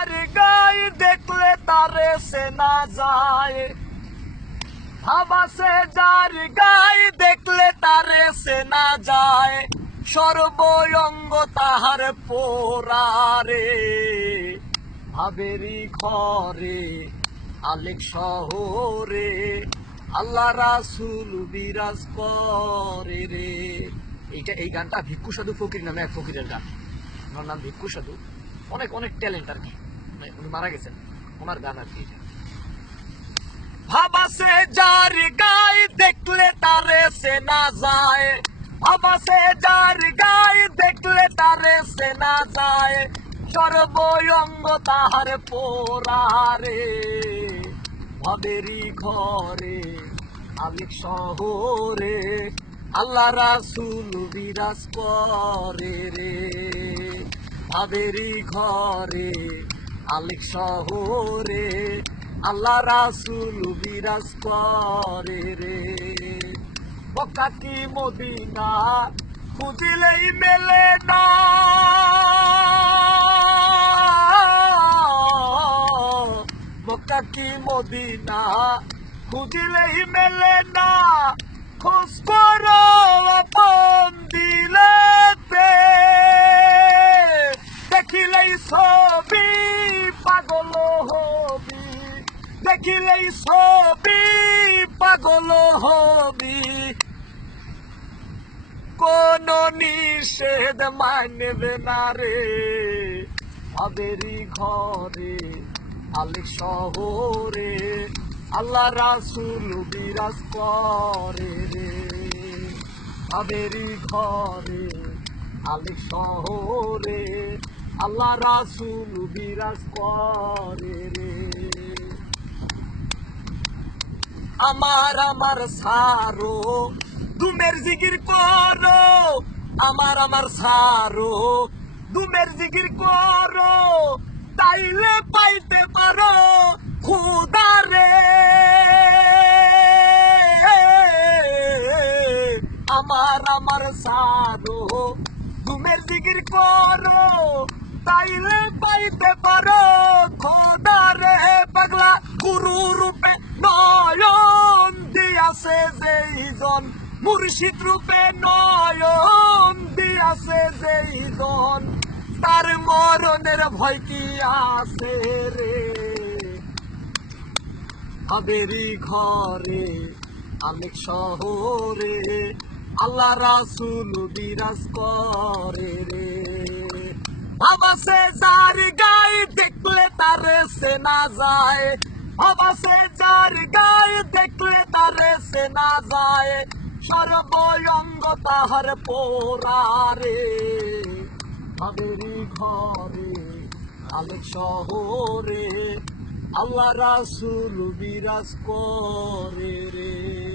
আর গায়ে দেখলে তারে সে না যায়। হাবাসে যার গায়ে দেখলে তারে সে না যায়। সর্বঙ্গ তাহার পোরারে ভাবেরি ঘরে আলেক শহরে, আল্লাহ রাসুল বিরাজ করে রে। এইটা এই গানটা ভিক্ষু সাধু ফকির নামে এক ফকিরের গান। ওনার নাম ভিক্ষু সাধু। অনেক অনেক ট্যালেন্ট আর কি। উনি মারা গেছেন। ওনার গান আর কি যার গায়ে দেখলে তারে সে না যায়। ভাবাসে যার গায়ে দেখলে সে না যায়। সর্বঙ্গ তাহার পোরারে ভাবেরি ঘরে আলিক শহরে, আল্লাহ রাসুল বিরাজ করে রে। ভাবেরি ঘরে আলিক শহরে, আল্লাহ রাসুল বিরাজ করে রে। বকা কি মদিনা খুঁজিলেই মেলে না। কি মদিনা খুঁজিলেই মেলে না। খোঁজ করো, আপন দেখিলেই ছবি দেখিলেই ছবি, পাগল হবি। কোন নিষেধ মানবে না রে। আবেরি ঘরে আলিক শহরে, আল্লাহ রাসুল বিরাজ করে রে। আবেরি ঘরে আলিক শহরে, আল্লাহ রাসুল বিরাজ করে রে। আমার আমার সারো। দুমের জিগির করো, আমার আমার সারো। দুমের জিগির করো, তাইলে পাইতে পারো খুদারে আমার আমার সারো। দুমের জিগির করো, তাইলে পাইতে পারো খোদারে দিয়াছে যেইজন মুর্শিদ রূপে নয়ন দিয়াছে যেইজন তার মরণের ভয় কি আছে রে? হাবেরি ঘরে অনেক শহরে, আল্লাহ রাসুল বিরাজ করে রে। ভাবাসে যার গায়ে দেখলে তারে সে না যায় ভাবাসে যার গায়ে দেখলে তারে সে না যায়। সর্বঙ্গ তাহার পোরারে ভাবেরি ঘরে আলেক শহরে, আল্লাহ রাসুল বিরাজ করে। রে